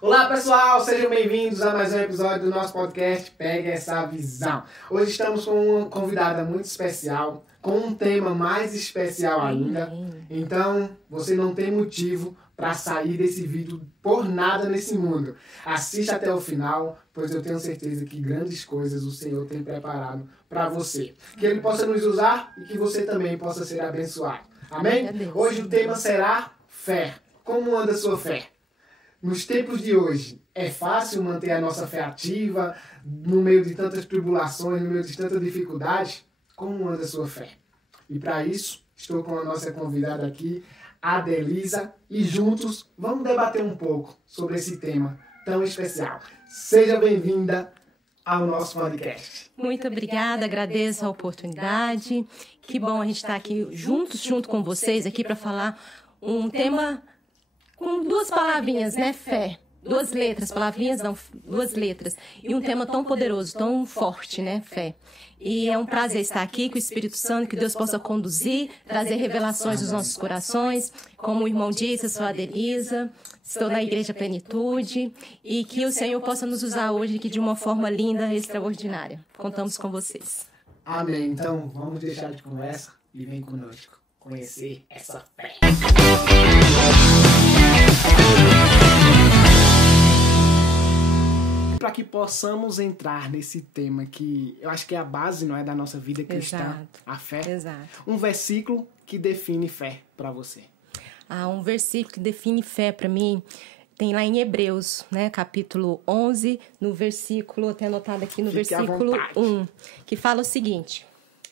Olá pessoal, sejam bem-vindos a mais um episódio do nosso podcast Pega Essa Visão. Hoje estamos com uma convidada muito especial, com um tema mais especial ainda. Então, você não tem motivo para sair desse vídeo por nada nesse mundo. Assista até o final, pois eu tenho certeza que grandes coisas o Senhor tem preparado para você. Que Ele possa nos usar e que você também possa ser abençoado. Amém? Hoje o tema será fé. Como anda a sua fé? Nos tempos de hoje, é fácil manter a nossa fé ativa no meio de tantas tribulações, no meio de tanta dificuldade? Como anda a sua fé? E para isso, estou com a nossa convidada aqui, Adelisa, e juntos vamos debater um pouco sobre esse tema tão especial. Seja bem-vinda ao nosso podcast. Muito obrigada, agradeço a oportunidade. Que bom a gente estar aqui junto com vocês aqui para falar um tema com duas palavrinhas, né? Fé. Duas letras, palavrinhas não, duas letras. E um tema tão poderoso, tão forte, né? Fé. E é um prazer estar aqui com o Espírito Santo, que Deus possa conduzir, trazer revelações dos nossos corações. Como o irmão disse, eu sou a Adelisa, estou na Igreja Plenitude, e que o Senhor possa nos usar hoje aqui de uma forma linda e extraordinária. Contamos com vocês. Amém. Então, vamos deixar de conversa e vem conosco conhecer essa fé. Para que possamos entrar nesse tema que eu acho que é a base, não é, da nossa vida cristã, Exato. a fé. Exato. Um versículo que define fé para você. Um versículo que define fé para mim tem lá em Hebreus, né, capítulo 11, no versículo, até anotado aqui no versículo 1, que fala o seguinte,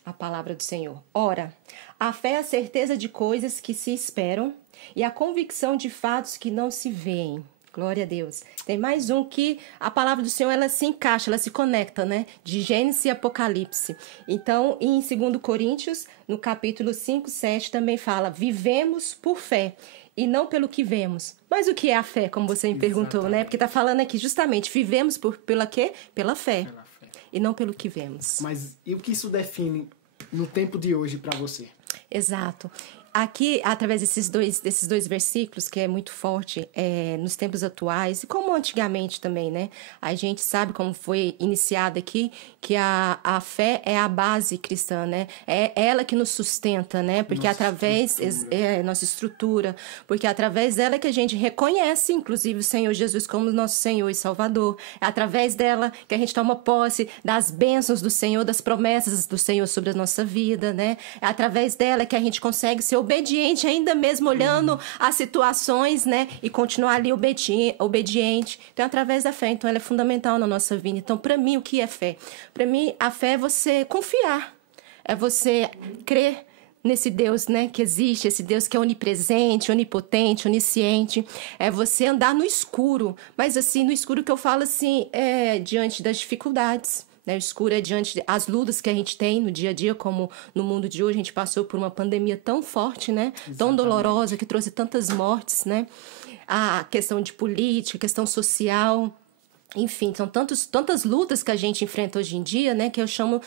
a palavra do Senhor. Ora, a fé é a certeza de coisas que se esperam e a convicção de fatos que não se veem. Glória a Deus. Tem mais um que a palavra do Senhor, ela se encaixa, ela se conecta, né? De Gênesis e Apocalipse. Então, em 2 Coríntios, no capítulo 5, 7, também fala, vivemos por fé e não pelo que vemos. Mas o que é a fé, como você me perguntou, né? Porque tá falando aqui justamente, vivemos pela quê? Pela fé. Pela fé. E não pelo que vemos. Mas e o que isso define no tempo de hoje para você? Exato. Aqui, através desses dois versículos, que é muito forte nos tempos atuais, e como antigamente também, né? A gente sabe como foi iniciada aqui, que a fé é a base cristã, né? É ela que nos sustenta, né? Porque nossa estrutura, porque através dela que a gente reconhece, inclusive, o Senhor Jesus como nosso Senhor e Salvador. É através dela que a gente toma posse das bênçãos do Senhor, das promessas do Senhor sobre a nossa vida, né? É através dela que a gente consegue ser obediente, ainda mesmo olhando as situações, né? E continuar ali obediente. Então, através da fé. Então, ela é fundamental na nossa vida. Então, para mim, o que é fé? Para mim, a fé é você confiar. É você crer nesse Deus, né, que existe, esse Deus que é onipresente, onipotente, onisciente. É você andar no escuro. Mas, assim, no escuro que eu falo, assim, diante das dificuldades. O escuro é diante das lutas que a gente tem no dia a dia, como no mundo de hoje a gente passou por uma pandemia tão forte, né? Exatamente. Tão dolorosa, que trouxe tantas mortes, né? A questão de política, a questão social. Enfim, são tantas lutas que a gente enfrenta hoje em dia, né, que eu chamo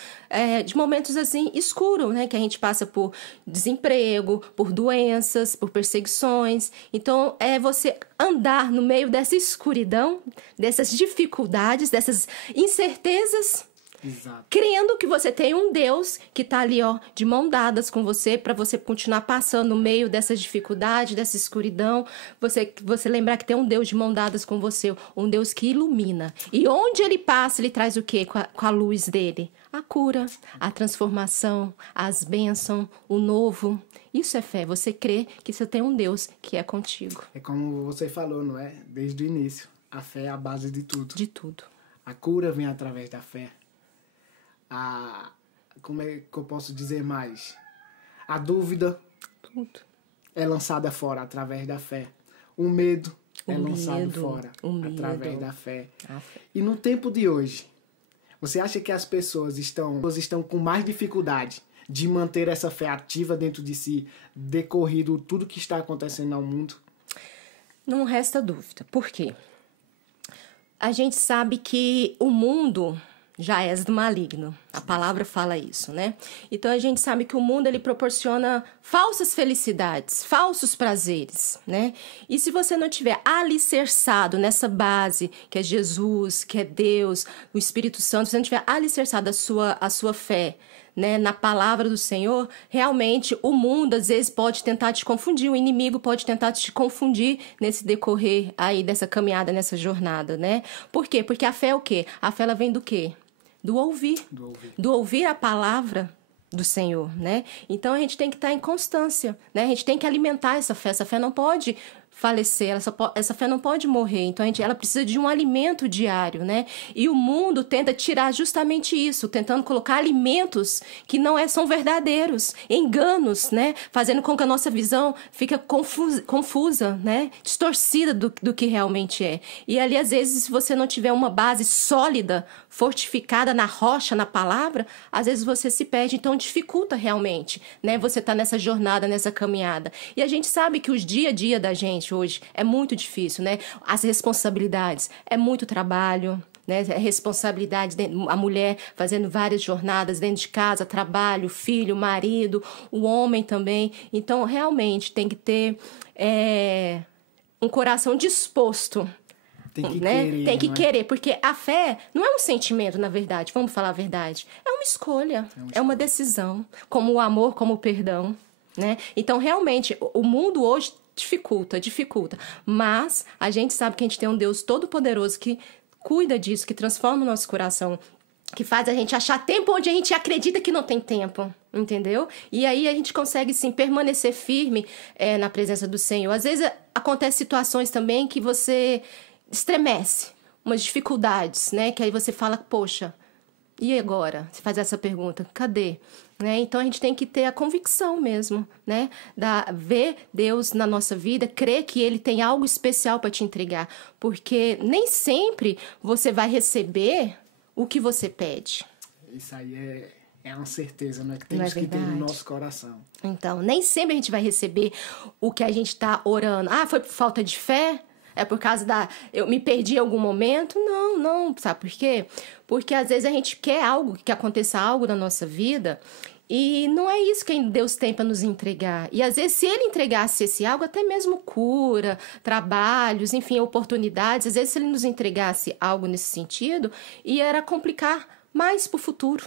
de momentos assim escuros, né, que a gente passa por desemprego, por doenças, por perseguições. Então, é você andar no meio dessa escuridão, dessas dificuldades, dessas incertezas. Exato. Crendo que você tem um Deus que está ali, ó, de mão dadas com você, para você continuar passando no meio dessas dificuldades, dessa escuridão, você lembrar que tem um Deus de mão dadas com você, um Deus que ilumina. E onde ele passa, ele traz o quê com a luz dele? A cura, a transformação, as bênçãos, o novo. Isso é fé, você crê que você tem um Deus que é contigo. É como você falou, não é? Desde o início, a fé é a base de tudo. De tudo. A cura vem através da fé. Como é que eu posso dizer mais? A dúvida é lançada fora através da fé. O medo é lançado fora através da fé. E no tempo de hoje, você acha que as pessoas estão com mais dificuldade de manter essa fé ativa dentro de si, decorrido tudo que está acontecendo no mundo? Não resta dúvida. Por quê? A gente sabe que o mundo já és do maligno. A palavra fala isso, né? Então a gente sabe que o mundo ele proporciona falsas felicidades, falsos prazeres, né? E se você não tiver alicerçado nessa base que é Jesus, que é Deus, o Espírito Santo, se você não tiver alicerçado a sua fé, né, na palavra do Senhor, realmente o mundo às vezes pode tentar te confundir, o inimigo pode tentar te confundir nesse decorrer aí dessa caminhada, nessa jornada, né? Por quê? Porque a fé é o quê? A fé ela vem do quê? Do ouvir. Do ouvir a palavra do Senhor, né? Então a gente tem que estar em constância, né? A gente tem que alimentar essa fé não pode falecer, essa fé não pode morrer, então ela precisa de um alimento diário, né? E o mundo tenta tirar justamente isso, tentando colocar alimentos que são verdadeiros, enganos, né? Fazendo com que a nossa visão fique confusa, né? Distorcida do que realmente é. E ali, às vezes, se você não tiver uma base sólida, fortificada na rocha, na palavra, às vezes você se perde, então dificulta realmente, né? Você tá nessa jornada, nessa caminhada. E a gente sabe que os dia a dia da gente hoje é muito difícil, né? As responsabilidades, é muito trabalho, né? É responsabilidade, a mulher fazendo várias jornadas dentro de casa, trabalho, filho, marido, o homem também. Então, realmente, tem que ter um coração disposto. Tem que né? querer, Tem que querer, porque a fé não é um sentimento, na verdade, vamos falar a verdade. É uma escolha, é uma decisão, como o amor, como o perdão, né? Então, realmente, o mundo hoje dificulta, mas a gente sabe que a gente tem um Deus todo-poderoso que cuida disso, que transforma o nosso coração, que faz a gente achar tempo onde a gente acredita que não tem tempo, entendeu? E aí a gente consegue, sim, permanecer firme na presença do Senhor. Às vezes acontecem situações também que você estremece, umas dificuldades, né? Que aí você fala, poxa, e agora? Você faz essa pergunta, cadê? Né? Então a gente tem que ter a convicção mesmo, né? Ver Deus na nossa vida, crer que Ele tem algo especial para te entregar, porque nem sempre você vai receber o que você pede. Isso aí é uma certeza, né? Que Não é temos que ter no verdade? nosso coração. Então, nem sempre a gente vai receber o que a gente está orando. Ah, foi por falta de fé? É por causa eu me perdi em algum momento? Não, sabe por quê? Porque às vezes a gente quer que aconteça algo na nossa vida e não é isso que Deus tem para nos entregar. E às vezes se Ele entregasse esse algo, até mesmo cura, trabalhos, enfim, oportunidades, às vezes se Ele nos entregasse algo nesse sentido, ia complicar mais para o futuro,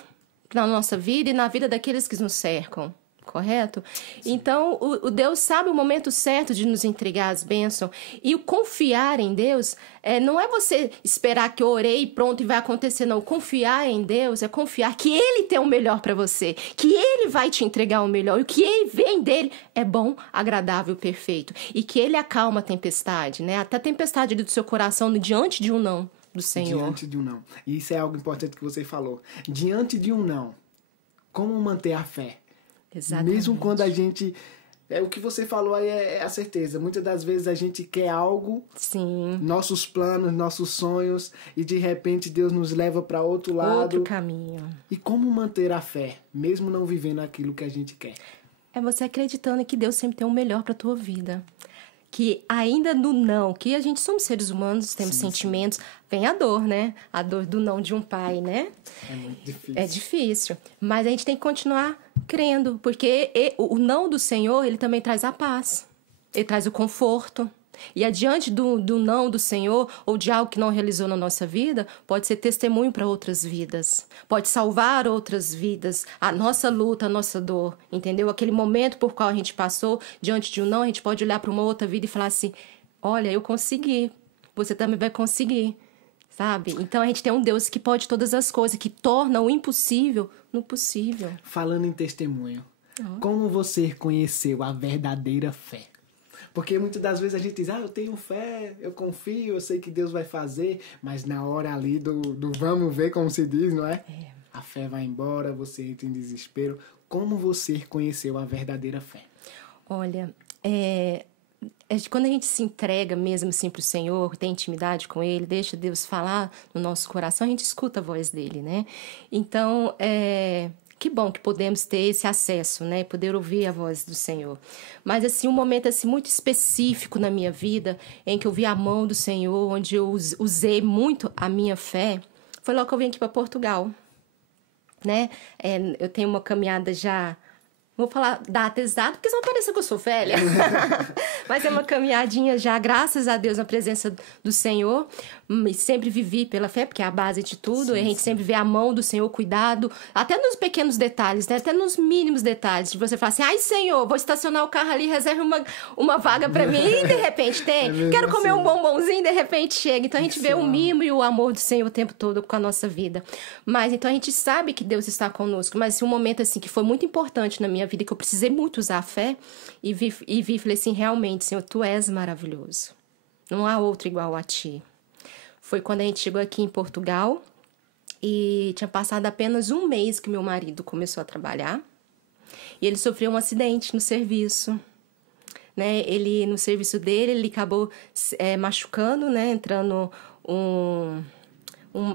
na nossa vida e na vida daqueles que nos cercam. Correto? Sim. Então, o Deus sabe o momento certo de nos entregar as bênçãos. E o confiar em Deus não é você esperar que eu orei e pronto e vai acontecer. Não, confiar em Deus é confiar que Ele tem o melhor para você, que Ele vai te entregar o melhor. E o que vem dele é bom, agradável, perfeito. E que Ele acalma a tempestade, né? Até a tempestade do seu coração diante de um não do Senhor. Diante de um não. E isso é algo importante que você falou. Diante de um não, como manter a fé? Exatamente. Mesmo quando a gente... o que você falou aí é a certeza. Muitas das vezes a gente quer algo, sim, nossos planos, nossos sonhos, e de repente Deus nos leva para outro lado. Outro caminho. E como manter a fé, mesmo não vivendo aquilo que a gente quer? É você acreditando que Deus sempre tem o melhor para a tua vida. Que ainda no não, que a gente somos seres humanos, temos sentimentos, vem a dor, né? A dor do não de um pai, né? É muito difícil. É difícil, mas a gente tem que continuar crendo, porque o não do Senhor, ele também traz a paz, ele traz o conforto. E adiante do não do Senhor, ou de algo que não realizou na nossa vida, pode ser testemunho para outras vidas. Pode salvar outras vidas. A nossa luta, a nossa dor, entendeu? Aquele momento por qual a gente passou, diante de um não, a gente pode olhar para uma outra vida e falar assim, olha, eu consegui, você também vai conseguir, sabe? Então a gente tem um Deus que pode todas as coisas, que torna o impossível no possível. Falando em testemunho, como você conheceu a verdadeira fé? Porque muitas das vezes a gente diz, eu tenho fé, eu confio, eu sei que Deus vai fazer, mas na hora ali do vamos ver, como se diz, não é? A fé vai embora, você entra em desespero. Como você conheceu a verdadeira fé? Olha, quando a gente se entrega mesmo assim para o Senhor, tem intimidade com Ele, deixa Deus falar no nosso coração, a gente escuta a voz dele, né? Então, que bom que podemos ter esse acesso, né? Poder ouvir a voz do Senhor. Mas, assim, um momento assim, muito específico na minha vida, em que eu vi a mão do Senhor, onde eu usei muito a minha fé, foi logo que eu vim aqui para Portugal, né? Eu tenho uma caminhada já... Vou falar data exata, porque senão parece que eu sou velha. Mas é uma caminhadinha já, graças a Deus, na presença do Senhor. E sempre vivi pela fé, porque é a base de tudo. Sim, a gente sempre vê a mão do Senhor, cuidado. Até nos pequenos detalhes, né? Até nos mínimos detalhes. De você falar assim, ai, Senhor, vou estacionar o carro ali, reserve uma vaga pra mim. E, de repente, tem. Quero comer um bombonzinho, de repente chega. Então, a gente vê o mimo e o amor do Senhor o tempo todo com a nossa vida. Mas, então, a gente sabe que Deus está conosco. Mas, um momento, assim, que foi muito importante na minha vida, que eu precisei muito usar a fé, e falei assim, realmente, Senhor, Tu és maravilhoso. Não há outro igual a Ti. Foi quando a gente chegou aqui em Portugal, e tinha passado apenas um mês que meu marido começou a trabalhar, e ele sofreu um acidente no serviço. Né? No serviço dele, ele acabou machucando, né? Entrando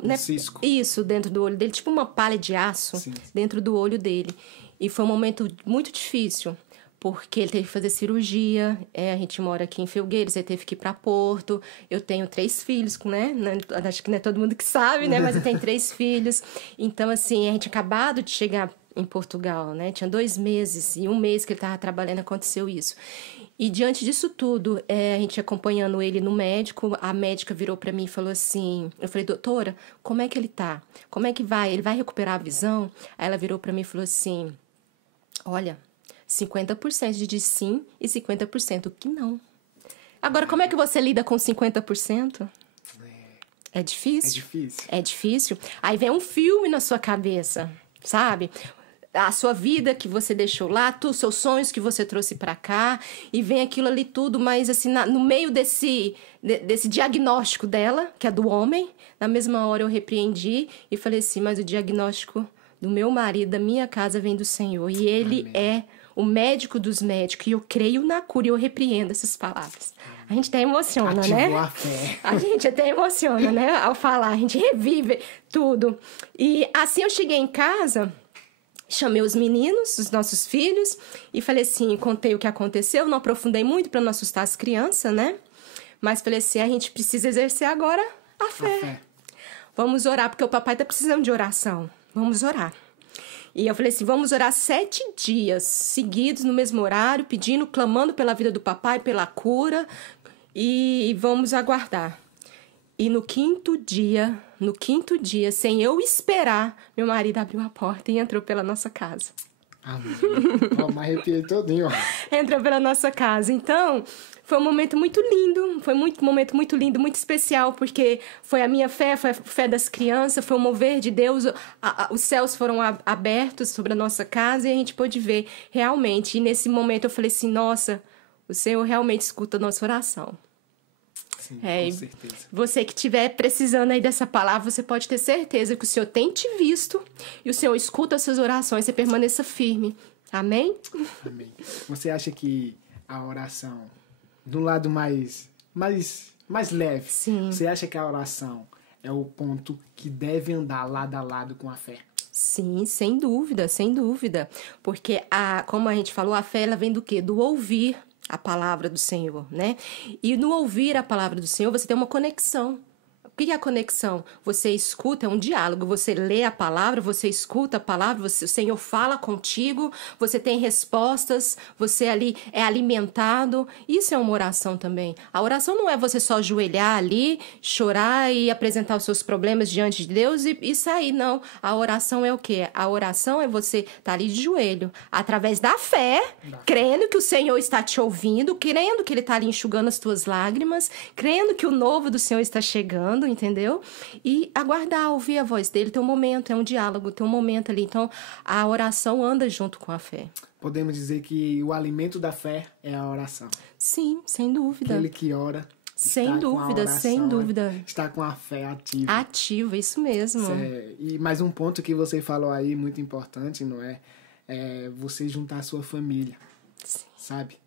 né? Cisco. Isso, dentro do olho dele, tipo uma palha de aço. Sim. Dentro do olho dele. E foi um momento muito difícil, porque ele teve que fazer cirurgia, a gente mora aqui em Felgueiras, ele teve que ir para Porto, eu tenho 3 filhos, né? Acho que não é todo mundo que sabe, né? Mas eu tenho 3 filhos. Então, assim, a gente acabado de chegar em Portugal, né? Tinha 2 meses, e um mês que ele estava trabalhando aconteceu isso. E diante disso tudo, a gente acompanhando ele no médico, a médica virou para mim e falou assim, eu falei, doutora, como é que ele tá? Como é que vai? Ele vai recuperar a visão? Aí ela virou para mim e falou assim, olha, 50% diz sim e 50% que não. Agora, como é que você lida com 50%? É difícil? É difícil. É difícil. Aí vem um filme na sua cabeça, sabe? A sua vida que você deixou lá, seus sonhos que você trouxe pra cá, e vem aquilo ali tudo, mas assim, no meio desse diagnóstico dela, que é do homem, na mesma hora eu repreendi e falei assim, mas o diagnóstico do meu marido, da minha casa, vem do Senhor. E Ele Amém. É o médico dos médicos. E eu creio na cura e eu repreendo essas palavras. A gente até emociona, Ativou né? A fé. A gente até emociona, né? Ao falar, a gente revive tudo. E assim eu cheguei em casa, chamei os meninos, os nossos filhos, e falei assim, contei o que aconteceu, não aprofundei muito para não assustar as crianças, né? Mas falei assim, a gente precisa exercer agora a fé. Vamos orar, porque o papai tá precisando de oração. Vamos orar. E eu falei assim, vamos orar 7 dias seguidos no mesmo horário, pedindo, clamando pela vida do papai, pela cura, e vamos aguardar. E no quinto dia, sem eu esperar, meu marido abriu a porta e entrou pela nossa casa. Amém. Ó, mas arrepiei todinho, ó. Entrou pela nossa casa. Então, foi um momento muito lindo, foi um momento muito lindo, muito especial, porque foi a minha fé, foi a fé das crianças, foi o mover de Deus, os céus foram abertos sobre a nossa casa e a gente pôde ver realmente. E nesse momento eu falei assim, nossa, o Senhor realmente escuta a nossa oração. Sim, com certeza. Você que estiver precisando aí dessa palavra, você pode ter certeza que o Senhor tem te visto e o Senhor escuta as suas orações, você permaneça firme. Amém? Amém. Você acha que a oração, do lado mais leve, Sim. Você acha que a oração é o ponto que deve andar lado a lado com a fé? Sim, sem dúvida, sem dúvida. Porque, como a gente falou, a fé ela vem do quê? Do ouvir a palavra do Senhor, né? E no ouvir a palavra do Senhor, você tem uma conexão. O que é a conexão? Você escuta, é um diálogo. Você lê a palavra, você escuta a palavra, o Senhor fala contigo, você tem respostas, você ali é alimentado. Isso é uma oração também. A oração não é você só ajoelhar ali, chorar e apresentar os seus problemas diante de Deus e sair, não. A oração é o quê? A oração é você estar ali de joelho, através da fé, crendo que o Senhor está te ouvindo, crendo que Ele está ali enxugando as tuas lágrimas, crendo que o novo do Senhor está chegando, entendeu? E aguardar, ouvir a voz dele, tem um momento, é um diálogo, tem um momento ali. Então, a oração anda junto com a fé. Podemos dizer que o alimento da fé é a oração. Sim, sem dúvida. Aquele que ora, sem dúvida, sem dúvida. Está com a fé ativa. Ativa, isso mesmo. E mais um ponto que você falou aí, muito importante, não é? É você juntar a sua família, Sim. sabe?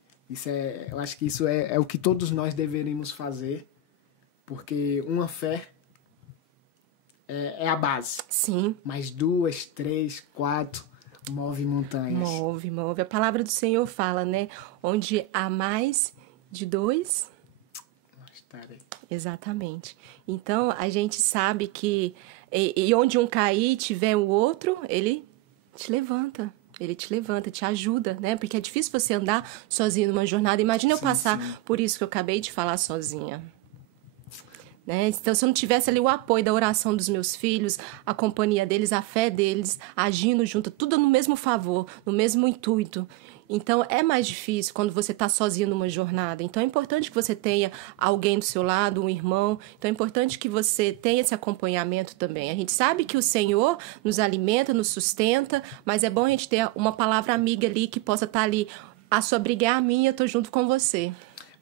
Eu acho que isso é o que todos nós deveríamos fazer. Porque uma fé é a base. Sim. Mas 2, 3, 4 move montanhas. Move. A palavra do Senhor fala, né? Onde há mais de 2... Estarei. Exatamente. Então, a gente sabe que E onde um cair tiver o outro, ele te levanta. Ele te levanta, te ajuda, né? Porque é difícil você andar sozinho numa jornada. Imagina eu passar por isso que eu acabei de falar sozinha. Né? Então, se eu não tivesse ali o apoio da oração dos meus filhos, a companhia deles, a fé deles, agindo junto, tudo no mesmo favor, no mesmo intuito. Então, é mais difícil quando você está sozinho numa jornada. Então, é importante que você tenha alguém do seu lado, um irmão. Então, é importante que você tenha esse acompanhamento também. A gente sabe que o Senhor nos alimenta, nos sustenta, mas é bom a gente ter uma palavra amiga ali que possa estar ali. A sua briga é a minha, eu estou junto com você.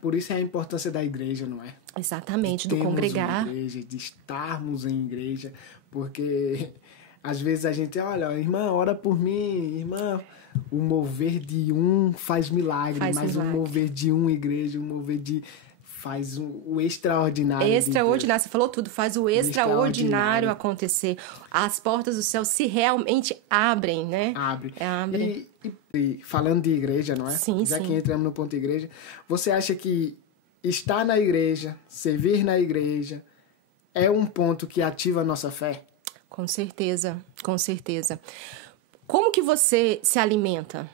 Por isso é a importância da igreja, não é? Exatamente, do congregar. Uma igreja, de estarmos em igreja, porque às vezes a gente, olha, irmã, ora por mim, irmã. O mover de um faz milagre, mas o mover de uma igreja, o mover de... faz o extraordinário. Extraordinário, você falou tudo, faz o extraordinário acontecer. As portas do céu se realmente abrem, né? Abre. Abre. E falando de igreja, não é? Sim, já sim. que entramos no ponto de igreja, você acha que estar na igreja, servir na igreja, é um ponto que ativa a nossa fé? Com certeza, com certeza. Como que você se alimenta?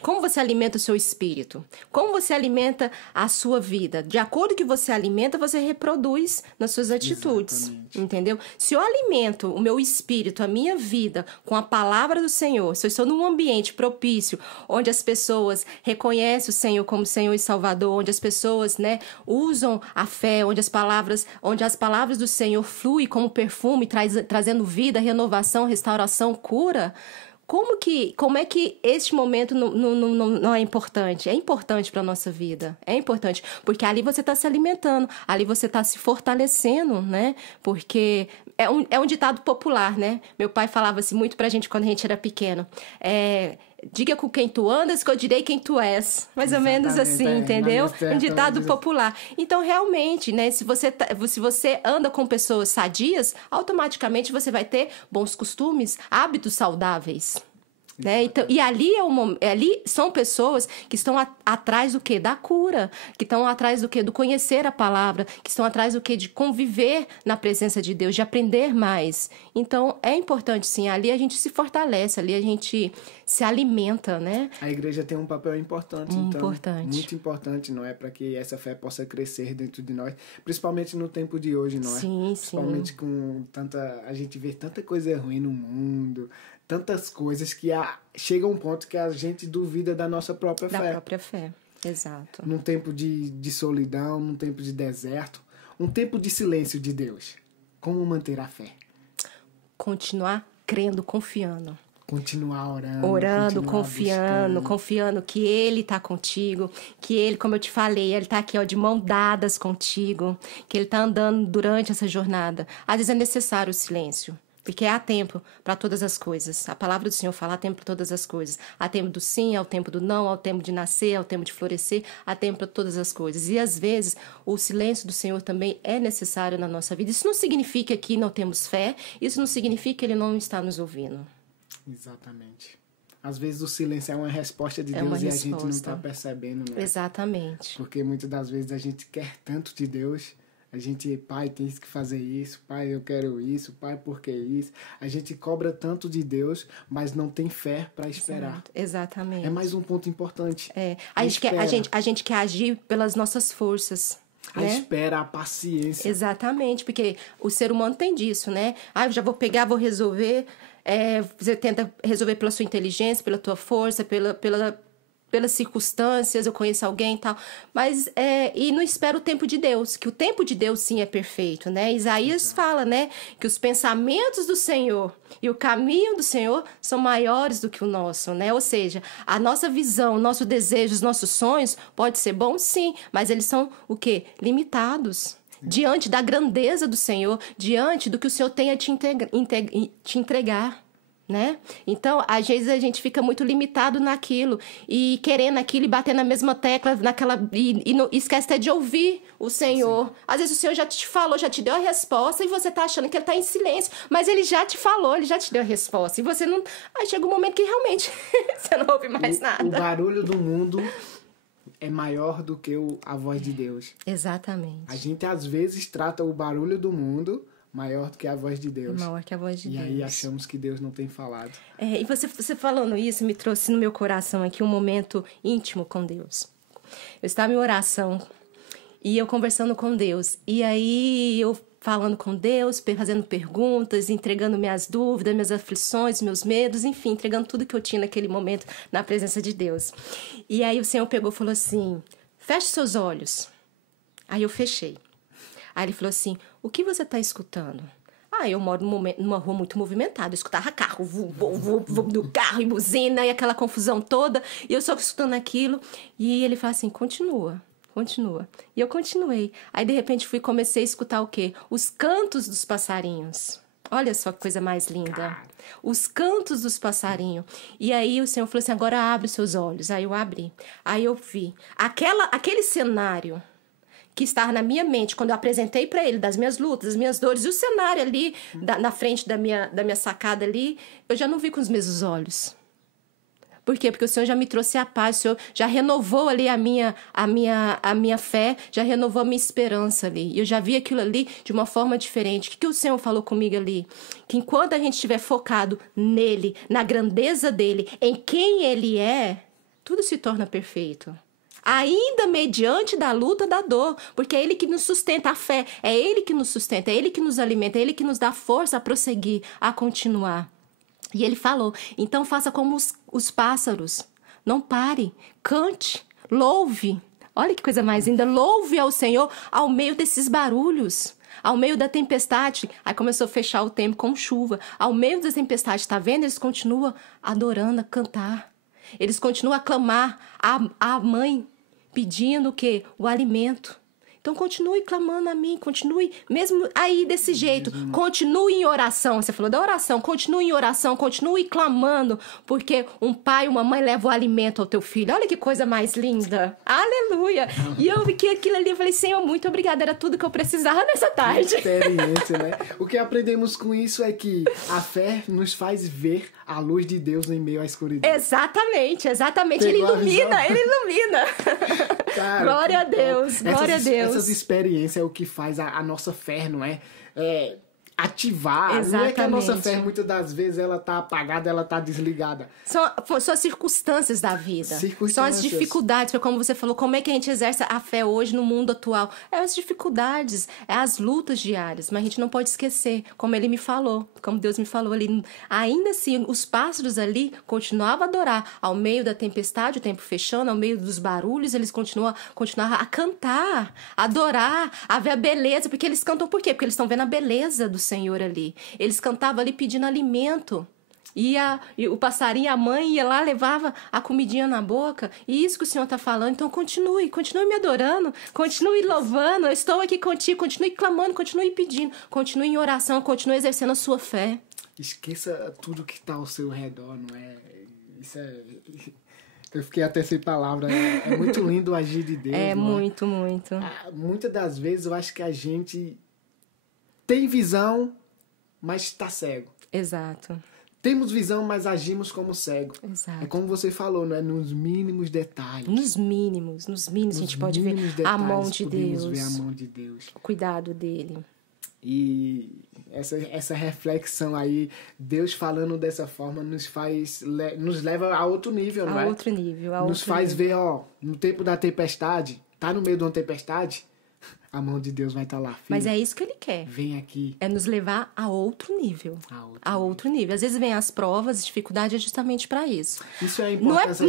Como você alimenta o seu espírito? Como você alimenta a sua vida? De acordo com o que você alimenta, você reproduz nas suas atitudes. Exatamente. Entendeu? Se eu alimento o meu espírito, a minha vida, com a palavra do Senhor, se eu estou num ambiente propício, onde as pessoas reconhecem o Senhor como Senhor e Salvador, onde as pessoas, né, usam a fé, onde as palavras do Senhor fluem como perfume, trazendo vida, renovação, restauração, cura... Como é que este momento não é importante? É importante para a nossa vida. É importante, porque ali você está se alimentando, ali você está se fortalecendo, né? Porque é um ditado popular, né? Meu pai falava assim muito pra gente quando a gente era pequeno. Diga com quem tu andas, que eu direi quem tu és. Mais ou menos assim, entendeu? Um ditado popular. Então, realmente, né? Se você anda com pessoas sadias, automaticamente você vai ter bons costumes, hábitos saudáveis. Né? Então, e ali são pessoas que estão atrás do quê? Da cura, que estão atrás do quê? Do conhecer a palavra, que estão atrás do quê? De conviver na presença de Deus, de aprender mais. Então, é importante, sim, ali a gente se fortalece, ali a gente se alimenta, né? A igreja tem um papel importante, importante. Muito importante, não é? Para que essa fé possa crescer dentro de nós, principalmente no tempo de hoje, não é? Sim, principalmente com a gente vê tanta coisa ruim no mundo, tantas coisas que chega um ponto que a gente duvida da nossa própria fé. Da própria fé, exato. Num tempo de solidão, num tempo de deserto, um tempo de silêncio de Deus. Como manter a fé? Continuar crendo, confiando. Continuar orando. Orando, confiando que Ele está contigo, que Ele, como eu te falei, Ele está aqui, ó, de mão dadas contigo, que Ele está andando durante essa jornada. Às vezes é necessário o silêncio. Porque há tempo para todas as coisas. A palavra do Senhor fala, há tempo para todas as coisas. Há tempo do sim, há o tempo do não, há o tempo de nascer, há o tempo de florescer, há tempo para todas as coisas. E às vezes o silêncio do Senhor também é necessário na nossa vida. Isso não significa que não temos fé, isso não significa que Ele não está nos ouvindo. Exatamente. Às vezes o silêncio é uma resposta de Deus e a gente não está percebendo, né? Exatamente. Porque muitas das vezes a gente quer tanto de Deus. A gente, pai, tem que fazer isso, pai, eu quero isso, pai, por que isso? A gente cobra tanto de Deus, mas não tem fé para esperar. Exatamente. É mais um ponto importante. A gente quer agir pelas nossas forças. A espera, a paciência. Exatamente, porque o ser humano tem disso, né? Eu já vou pegar, vou resolver. Você tenta resolver pela sua inteligência, pela tua força, pelas circunstâncias, eu conheço alguém e tal, mas e não espera o tempo de Deus, que o tempo de Deus sim é perfeito, né? Isaías fala, né, que os pensamentos do Senhor e o caminho do Senhor são maiores do que o nosso, né? Ou seja, a nossa visão, o nosso desejo, os nossos sonhos pode ser bom sim, mas eles são o quê? Limitados. Diante da grandeza do Senhor, diante do que o Senhor tem a te entregar. Né? Então, às vezes a gente fica muito limitado naquilo e querendo aquilo e bater na mesma tecla e esquece até de ouvir o Senhor. Sim. Às vezes o Senhor já te falou, já te deu a resposta e você tá achando que ele tá em silêncio, mas ele já te falou, ele já te deu a resposta e você não... Aí chega um momento que realmente você não ouve mais nada. O barulho do mundo é maior do que a voz de Deus. Exatamente. A gente às vezes trata o barulho do mundo maior do que a voz de Deus. Maior que a voz de E Deus. aí achamos que Deus não tem falado. E você falando isso me trouxe no meu coração aqui um momento íntimo com Deus. Eu estava em oração e eu conversando com Deus. E aí eu falando com Deus, fazendo perguntas, entregando minhas dúvidas, minhas aflições, meus medos, enfim, entregando tudo que eu tinha naquele momento na presença de Deus. E aí o Senhor pegou e falou assim, feche seus olhos. Aí eu fechei. Aí ele falou assim, o que você está escutando? Eu moro numa rua muito movimentada, eu escutava carro, do carro e buzina e aquela confusão toda, e eu só escutando aquilo. E ele falou assim, continua. E eu continuei. Aí, de repente, comecei a escutar o quê? Os cantos dos passarinhos. Olha só que coisa mais linda. Os cantos dos passarinhos. E aí o Senhor falou assim, agora abre os seus olhos. Aí eu abri. Aí eu vi. Aquele cenário que estava na minha mente, quando eu apresentei para ele das minhas lutas, das minhas dores, e o cenário ali, na frente da minha sacada ali, eu já não vi com os mesmos olhos. Por quê? Porque o Senhor já me trouxe a paz, o Senhor já renovou ali a minha fé, já renovou a minha esperança ali. E eu já vi aquilo ali de uma forma diferente. O que o Senhor falou comigo ali? Que enquanto a gente estiver focado nele, na grandeza dele, em quem ele é, tudo se torna perfeito. Ainda mediante da luta, da dor, porque é ele que nos sustenta, a fé, é ele que nos sustenta, é ele que nos alimenta, é ele que nos dá força a prosseguir, a continuar. E ele falou, então faça como os pássaros, não pare, cante, louve. Olha que coisa mais linda, louve ao Senhor ao meio desses barulhos, ao meio da tempestade. Aí começou a fechar o tempo com chuva. Ao meio da tempestade, tá vendo? Eles continuam adorando, a cantar. Eles continuam a clamar à mãe, pedindo o quê? O alimento. Então, continue clamando a mim, continue, mesmo aí desse jeito, continue em oração. Você falou da oração, continue em oração, continue clamando, porque um pai, uma mãe leva o alimento ao teu filho. Olha que coisa mais linda. Aleluia. E eu vi que aquilo ali, eu falei, Senhor, muito obrigada, era tudo que eu precisava nessa tarde. Experiência, né? O que aprendemos com isso é que a fé nos faz ver a luz de Deus em meio à escuridão. Exatamente. Ele ilumina. Cara, glória a Deus, glória a Deus. Essas experiências é o que faz a nossa fé, não é? Ativar. Exatamente. Não é que a nossa fé, muitas das vezes, ela tá apagada, ela tá desligada. São as circunstâncias da vida. São as dificuldades. Como você falou, como é que a gente exerce a fé hoje no mundo atual? É as dificuldades, é as lutas diárias. Mas a gente não pode esquecer, como ele me falou, como Deus me falou ali. Ainda assim, os pássaros ali continuavam a adorar. Ao meio da tempestade, o tempo fechando, ao meio dos barulhos, eles continuavam a cantar, a adorar, a ver a beleza. Porque eles cantam por quê? Porque eles estão vendo a beleza do Senhor ali. Eles cantavam ali pedindo alimento. E o passarinho, a mãe ia lá, levava a comidinha na boca. E isso que o Senhor está falando. Então continue me adorando, continue louvando. Eu estou aqui contigo, continue clamando, continue pedindo, continue em oração, continue exercendo a sua fé. Esqueça tudo que está ao seu redor, não é? Isso é... Eu fiquei até sem palavra. É muito lindo o agir de Deus. É muito. Muitas das vezes eu acho que a gente tem visão, mas está cego. Exato. Temos visão, mas agimos como cego. Exato. É como você falou, não é? Nos mínimos detalhes. Nos mínimos a gente pode ver a mão de Deus. Ver a mão de Deus. O cuidado dele. E essa reflexão aí, Deus falando dessa forma, nos leva a outro nível, não é? A outro nível. Nos faz ver, no tempo da tempestade, tá no meio de uma tempestade, a mão de Deus vai estar lá, filho. Mas é isso que ele quer. Vem aqui. É nos levar a outro nível. A outro nível. Às vezes vem as provas, as dificuldades, é justamente para isso. Isso é importante.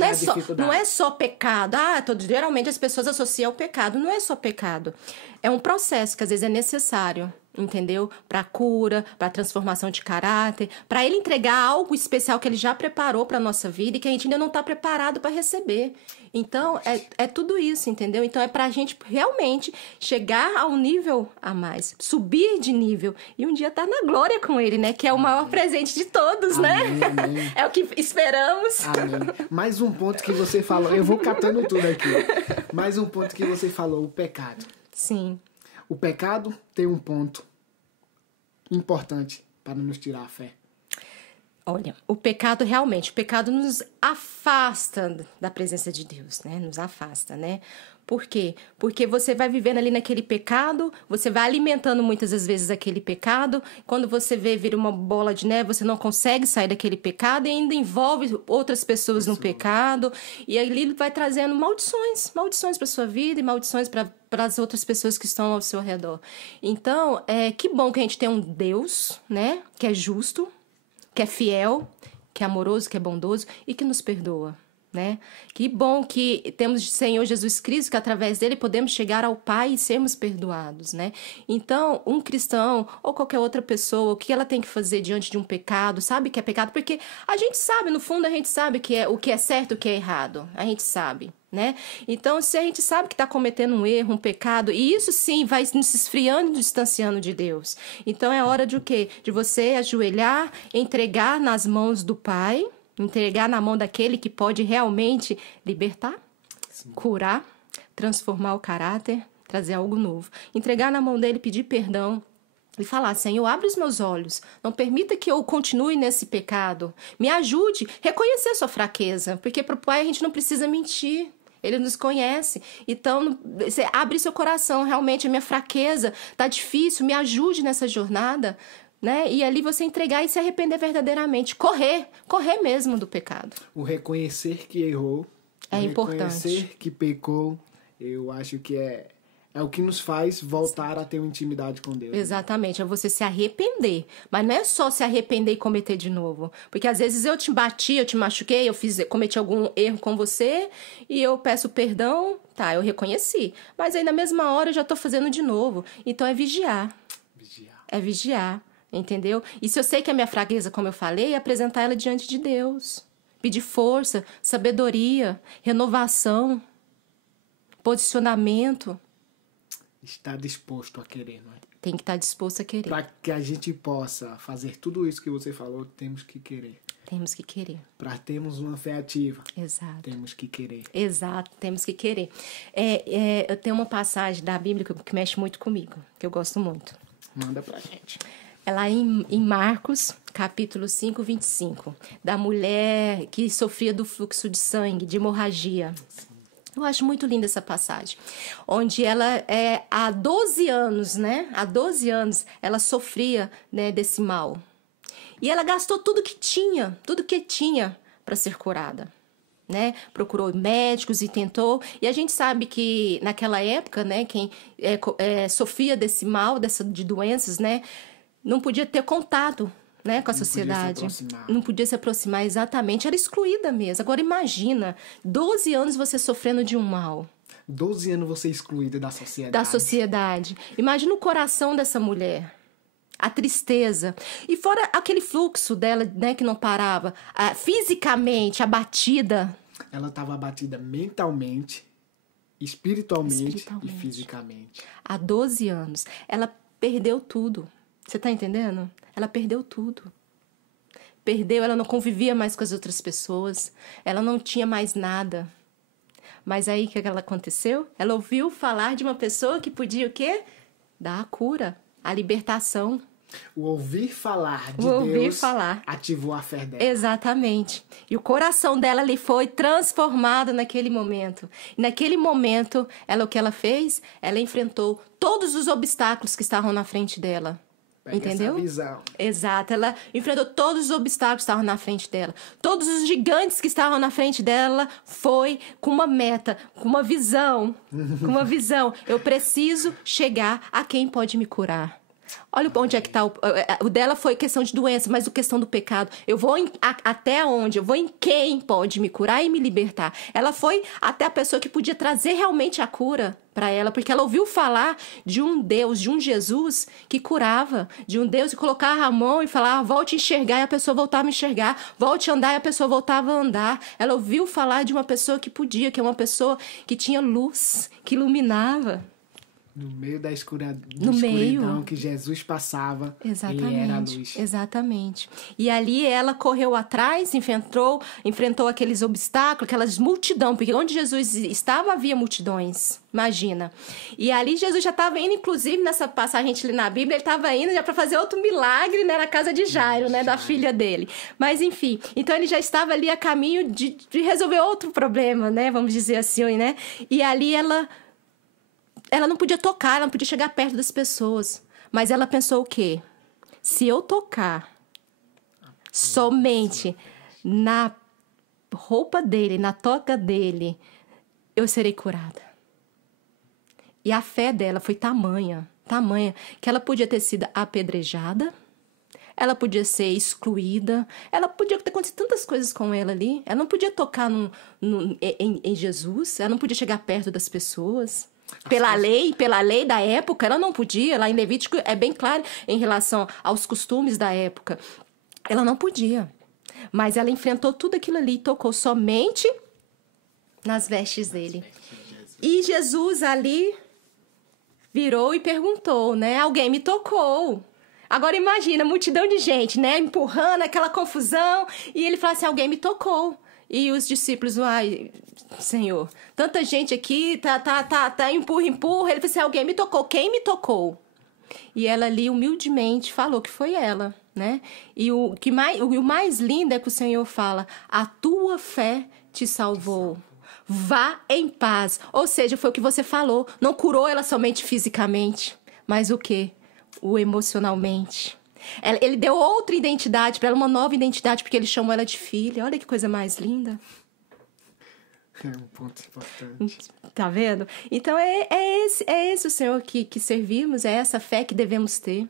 Não é só pecado. Geralmente as pessoas associam ao pecado. Não é só pecado. É um processo que às vezes é necessário. Entendeu? Para cura, para transformação de caráter, para ele entregar algo especial que ele já preparou para nossa vida e que a gente ainda não está preparado para receber. Então, é tudo isso, entendeu? Então, é para a gente realmente chegar ao nível a mais, subir de nível e um dia estar na glória com ele, né? Que é o maior presente de todos, amém, né? Amém. É o que esperamos. Amém. Mais um ponto que você falou, eu vou catando tudo aqui. Mais um ponto que você falou, o pecado. Sim. O pecado tem um ponto importante para nos tirar a fé. Olha, o pecado nos afasta da presença de Deus, né? Nos afasta, né? Por quê? Porque você vai vivendo ali naquele pecado, você vai alimentando muitas das vezes aquele pecado. Quando você vê, vira uma bola de neve, você não consegue sair daquele pecado e ainda envolve outras pessoas no pecado. E ali vai trazendo maldições para sua vida e maldições para as outras pessoas que estão ao seu redor. Então, que bom que a gente tem um Deus, né, que é justo, que é fiel, que é amoroso, que é bondoso e que nos perdoa. Né? Que bom que temos o Senhor Jesus Cristo, que através dele podemos chegar ao Pai e sermos perdoados, né? Então, um cristão ou qualquer outra pessoa, o que ela tem que fazer diante de um pecado, sabe que é pecado? Porque a gente sabe, no fundo a gente sabe o que é certo e o que é errado, a gente sabe, né? Então, se a gente sabe que está cometendo um erro, um pecado, e isso sim vai nos esfriando e distanciando de Deus. Então, é hora de o quê? De você ajoelhar, entregar nas mãos do Pai, entregar na mão daquele que pode realmente libertar, curar, transformar o caráter, trazer algo novo. Entregar na mão dele, pedir perdão e falar: Senhor, abre os meus olhos, não permita que eu continue nesse pecado. Me ajude a reconhecer a sua fraqueza, porque para o Pai a gente não precisa mentir. Ele nos conhece. Então, você abre seu coração. Realmente, a minha fraqueza está difícil, me ajude nessa jornada. Né? E ali você entregar e se arrepender verdadeiramente. Correr mesmo do pecado. O reconhecer que errou, é importante. Reconhecer que pecou, eu acho que é o que nos faz voltar a ter uma intimidade com Deus. Exatamente, é você se arrepender. Mas não é só se arrepender e cometer de novo. Porque às vezes eu te bati, eu te machuquei, cometi algum erro com você e eu peço perdão, tá, eu reconheci. Mas aí na mesma hora eu já estou fazendo de novo. Então é vigiar. É vigiar. Entendeu? E se eu sei que a minha fraqueza, como eu falei, é apresentar ela diante de Deus. Pedir força, sabedoria, renovação, posicionamento. Estar disposto a querer, não é? Tem que estar disposto a querer. Para que a gente possa fazer tudo isso que você falou, temos que querer. Temos que querer. Para termos uma fé ativa. Exato. Temos que querer. Exato, temos que querer. Eu tenho uma passagem da Bíblia que mexe muito comigo, que eu gosto muito. Manda pra gente. É lá em Marcos, capítulo 5, 25, da mulher que sofria do fluxo de sangue, de hemorragia. Eu acho muito linda essa passagem, onde ela, há 12 anos, né? Há 12 anos, ela sofria, né, desse mal. E ela gastou tudo que tinha para ser curada. Né? Procurou médicos e tentou. E a gente sabe que naquela época, né, quem sofria desse mal, de doenças, né, não podia ter contato, né, com a sociedade. Não podia se aproximar, exatamente. Era excluída mesmo. Agora imagina, 12 anos você sofrendo de um mal. 12 anos você excluída da sociedade. Da sociedade. Imagina o coração dessa mulher. A tristeza. E fora aquele fluxo dela, né, que não parava. Fisicamente, abatida. Ela estava abatida mentalmente, espiritualmente e fisicamente. Há 12 anos. Ela perdeu tudo. Você tá entendendo? Ela perdeu tudo. Perdeu, ela não convivia mais com as outras pessoas. Ela não tinha mais nada. Mas aí, o que ela aconteceu? Ela ouviu falar de uma pessoa que podia o quê? Dar a cura, a libertação. O ouvir falar de Deus ativou a fé dela. Exatamente. E o coração dela ali foi transformado naquele momento. E naquele momento, o que ela fez? Ela enfrentou todos os obstáculos que estavam na frente dela. Pega entendeu? Essa visão. Exato. Ela enfrentou todos os obstáculos que estavam na frente dela. Todos os gigantes que estavam na frente dela foi com uma meta, com uma visão. Com uma visão. Eu preciso chegar a quem pode me curar. Olha onde é que está. O dela foi questão de doença, mas a questão do pecado. Eu vou até onde? Eu vou em quem pode me curar e me libertar. Ela foi até a pessoa que podia trazer realmente a cura para ela, porque ela ouviu falar de um Deus, de um Jesus que curava, de um Deus que colocava a mão e falava: volte a enxergar, e a pessoa voltava a enxergar, volte a andar, e a pessoa voltava a andar. Ela ouviu falar de uma pessoa que podia, que é uma pessoa que tinha luz, que iluminava. No meio da No escuridão meio. que Jesus passava, Exatamente, ele era a luz. exatamente. E ali ela correu atrás, enfrentou aqueles obstáculos, aquelas multidão, porque onde Jesus estava havia multidões, imagina. E ali Jesus já estava indo, inclusive nessa passagem a gente lê na Bíblia, ele estava indo já para fazer outro milagre, né, na casa de Jairo, né, da filha dele. Mas enfim, então ele já estava ali a caminho de resolver outro problema, né, vamos dizer assim, né? E ali ela não podia tocar, ela não podia chegar perto das pessoas. Mas ela pensou o quê? Se eu tocar somente na roupa dele, na toca dele, eu serei curada. E a fé dela foi tamanha, que ela podia ter sido apedrejada, ela podia ser excluída, ela podia ter acontecido tantas coisas com ela ali. Ela não podia tocar em Jesus, ela não podia chegar perto das pessoas. Pela lei da época, ela não podia. Lá em Levítico é bem claro em relação aos costumes da época. Ela não podia. Mas ela enfrentou tudo aquilo ali e tocou somente nas vestes dele. E Jesus ali virou e perguntou, né? Alguém me tocou. Agora imagina, multidão de gente, né? Empurrando, aquela confusão. E ele fala assim, alguém me tocou. E os discípulos, ai, Senhor, tanta gente aqui, empurra. Ele falou assim, alguém me tocou. Quem me tocou? E ela ali, humildemente, falou que foi ela, né? E o mais lindo é que o Senhor fala, a tua fé te salvou. Vá em paz. Ou seja, foi o que você falou. Não curou ela somente fisicamente, mas o quê? O emocionalmente. Ele deu outra identidade para ela, uma nova identidade, porque ele chamou ela de filha. Olha que coisa mais linda. É um ponto importante. Tá vendo? Então é esse o Senhor que servimos, é essa fé que devemos ter.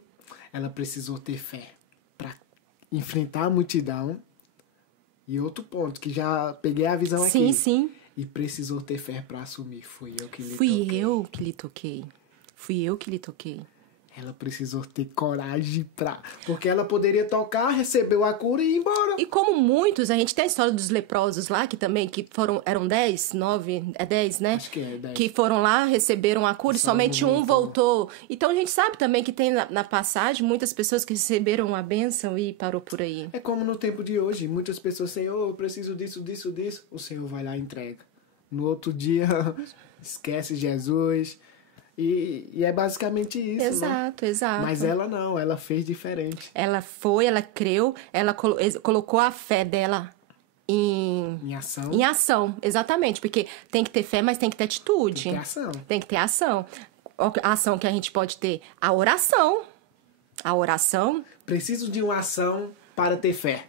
Ela precisou ter fé para enfrentar a multidão. E outro ponto, que já peguei a visão aqui. Sim. E precisou ter fé para assumir. Fui eu que lhe toquei. Fui eu que lhe toquei. Ela precisou ter coragem porque ela poderia tocar, recebeu a cura e ir embora. E como muitos, a gente tem a história dos leprosos lá, que também, eram 10, 9, 10, né? Acho que é 10. Que foram lá, receberam a cura e somente um voltou. Então a gente sabe também que tem na passagem muitas pessoas que receberam a bênção e parou por aí. É como no tempo de hoje, muitas pessoas Senhor, eu preciso disso. O Senhor vai lá e entrega. No outro dia, esquece Jesus. E é basicamente isso, exato, né? Exato. Mas ela não, ela fez diferente. Ela creu, ela colocou a fé dela em ação. Em ação, exatamente. Porque tem que ter fé, mas tem que ter atitude. Tem que ter ação. A ação que a gente pode ter, a oração. Preciso de uma ação para ter fé.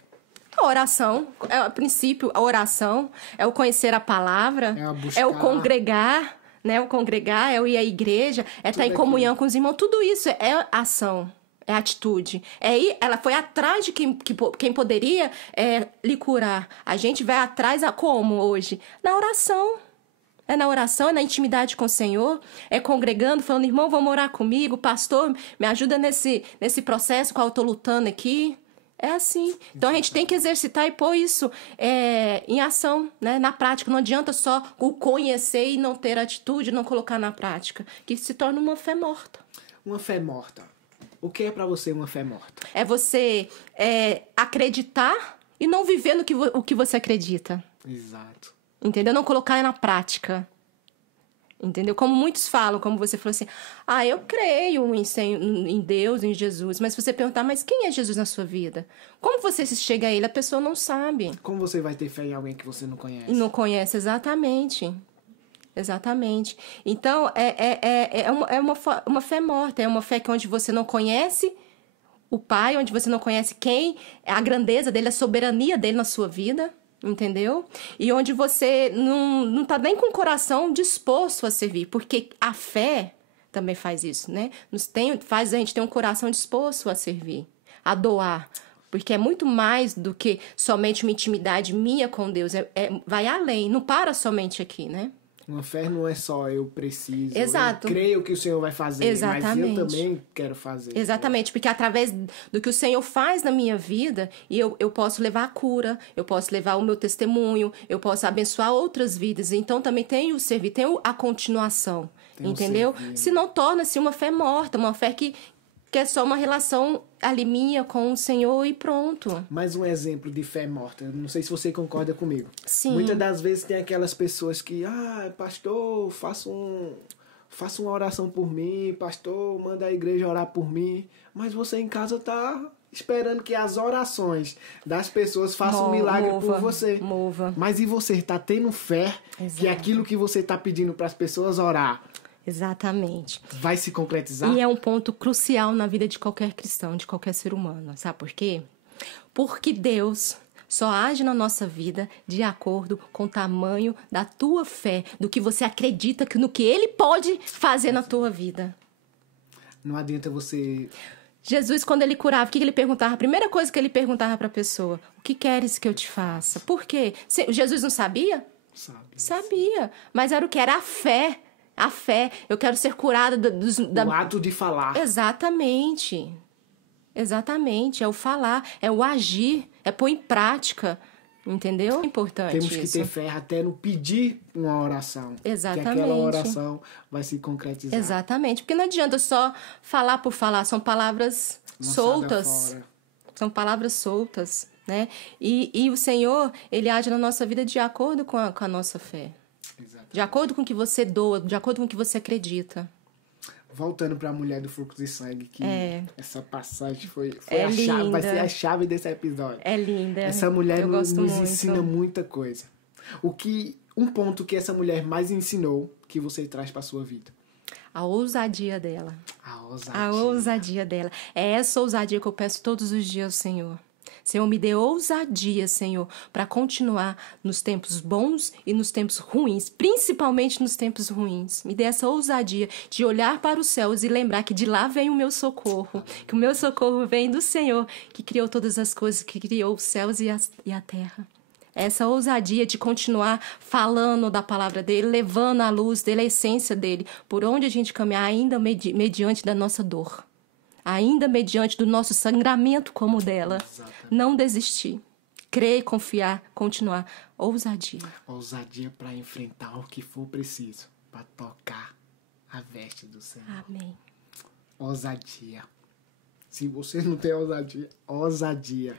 A oração, o princípio, a oração, é o conhecer a palavra, é o congregar, né? O congregar, é o ir à igreja, é estar em comunhão com os irmãos. Tudo isso é ação, é atitude. Ela foi atrás de quem poderia lhe curar. A gente vai atrás como hoje? Na oração. É na oração, é na intimidade com o Senhor, é congregando, falando, irmão, vamos orar comigo, pastor, me ajuda nesse processo qual eu estou lutando aqui. É assim. Então, a gente tem que exercitar e pôr isso em ação, né? Na prática. Não adianta só o conhecer e não ter atitude, não colocar na prática. Que se torna uma fé morta. Uma fé morta. O que é para você uma fé morta? É você acreditar e não viver o que você acredita. Exato. Entendeu? Não colocar na prática. Entendeu? Como muitos falam, como você falou assim, eu creio em Deus, em Jesus, mas se você perguntar, mas quem é Jesus na sua vida? Como você se chega a ele? A pessoa não sabe. Como você vai ter fé em alguém que você não conhece? Não conhece, exatamente. Exatamente. Então, é uma fé morta, é uma fé onde você não conhece o Pai, onde você não conhece a grandeza dele, a soberania dele na sua vida. Entendeu? E onde você não tá nem com o coração disposto a servir. Porque a fé também faz isso, né? Faz a gente ter um coração disposto a servir, a doar. Porque é muito mais do que somente uma intimidade minha com Deus. Vai além, não para somente aqui, né? Uma fé não é só eu preciso. Exato. Eu creio que o Senhor vai fazer, exatamente. Mas eu também quero fazer. Exatamente, porque através do que o Senhor faz na minha vida, eu posso levar a cura, eu posso levar o meu testemunho, eu posso abençoar outras vidas. Então também tem o servir, tem a continuação. entendeu? Senão torna-se uma fé morta, uma fé que é só uma relação ali minha com o Senhor e pronto. Mais um exemplo de fé morta. Não sei se você concorda comigo. Sim. Muitas das vezes tem aquelas pessoas que, pastor, faça uma oração por mim, pastor, manda a igreja orar por mim. Mas você em casa tá esperando que as orações das pessoas façam um milagre por você. Mas e você tá tendo fé que aquilo que você tá pedindo para as pessoas orar exatamente vai se concretizar? E é um ponto crucial na vida de qualquer cristão, de qualquer ser humano. Sabe por quê? Porque Deus só age na nossa vida de acordo com o tamanho da tua fé, do que você acredita no que Ele pode fazer na tua vida. Não adianta você... Jesus, quando ele curava, o que ele perguntava? A primeira coisa que ele perguntava para a pessoa: o que queres que eu te faça? Por quê? Jesus não sabia? Sabia. Mas era o que? Era a fé. A fé. Eu quero ser curada o ato de falar. Exatamente. É o falar, é o agir, é pôr em prática. Entendeu? É importante. Temos que ter fé até no pedir uma oração. Exatamente. Que aquela oração vai se concretizar. Exatamente. Porque não adianta só falar por falar. São palavras soltas. Fora. São palavras soltas, né? E o Senhor, Ele age na nossa vida de acordo com a nossa fé. Exatamente. De acordo com o que você doa, de acordo com o que você acredita. Voltando para a mulher do fluxo de sangue, que essa passagem foi a chave, vai ser a chave desse episódio. É linda. Essa mulher nos ensina muita coisa. Um ponto que essa mulher mais ensinou que você traz para sua vida? A ousadia dela. A ousadia dela. É essa ousadia que eu peço todos os dias ao Senhor. Senhor, me dê ousadia, Senhor, para continuar nos tempos bons e nos tempos ruins, principalmente nos tempos ruins. Me dê essa ousadia de olhar para os céus e lembrar que de lá vem o meu socorro, que o meu socorro vem do Senhor, que criou todas as coisas, que criou os céus e a terra. Essa ousadia de continuar falando da palavra dele, levando a luz dele, a essência dele, por onde a gente caminhar, ainda mediante da nossa dor. Ainda mediante do nosso sangramento como o dela. Exatamente. Não desistir. Crer, confiar, continuar. Ousadia. Ousadia para enfrentar o que for preciso. Para tocar a veste do Senhor. Amém. Ousadia. Se você não tem ousadia, ousadia.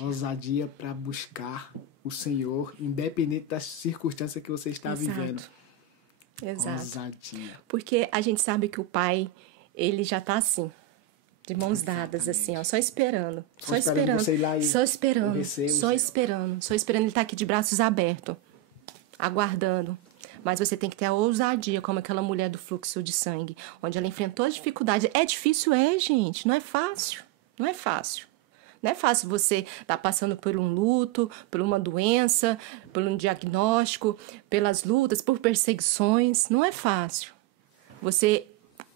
Ousadia para buscar o Senhor, independente das circunstâncias que você está vivendo. Exato. Ousadia. Porque a gente sabe que o Pai, ele já está assim. De mãos dadas, assim, ó, só esperando. Só esperando. Ele tá aqui de braços abertos, aguardando. Mas você tem que ter a ousadia, como aquela mulher do fluxo de sangue, onde ela enfrentou as dificuldades. É difícil, gente. Não é fácil. Não é fácil. Não é fácil você estar passando por um luto, por uma doença, por um diagnóstico, pelas lutas, por perseguições. Não é fácil. Você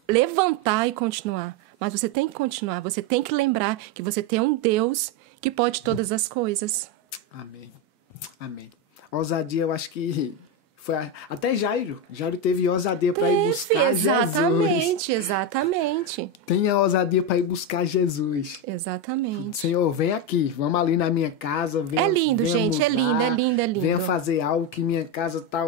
levantar e continuar. Mas você tem que continuar, você tem que lembrar que você tem um Deus que pode todas as coisas. Amém. Amém. Ousadia, eu acho que foi até Jairo. Jairo teve ousadia para ir buscar Jesus. Exatamente. Tenha ousadia para ir buscar Jesus. Exatamente. Senhor, vem aqui, vamos ali na minha casa. Venha, é lindo, gente, mudar, é lindo. Venha fazer algo que minha casa tá...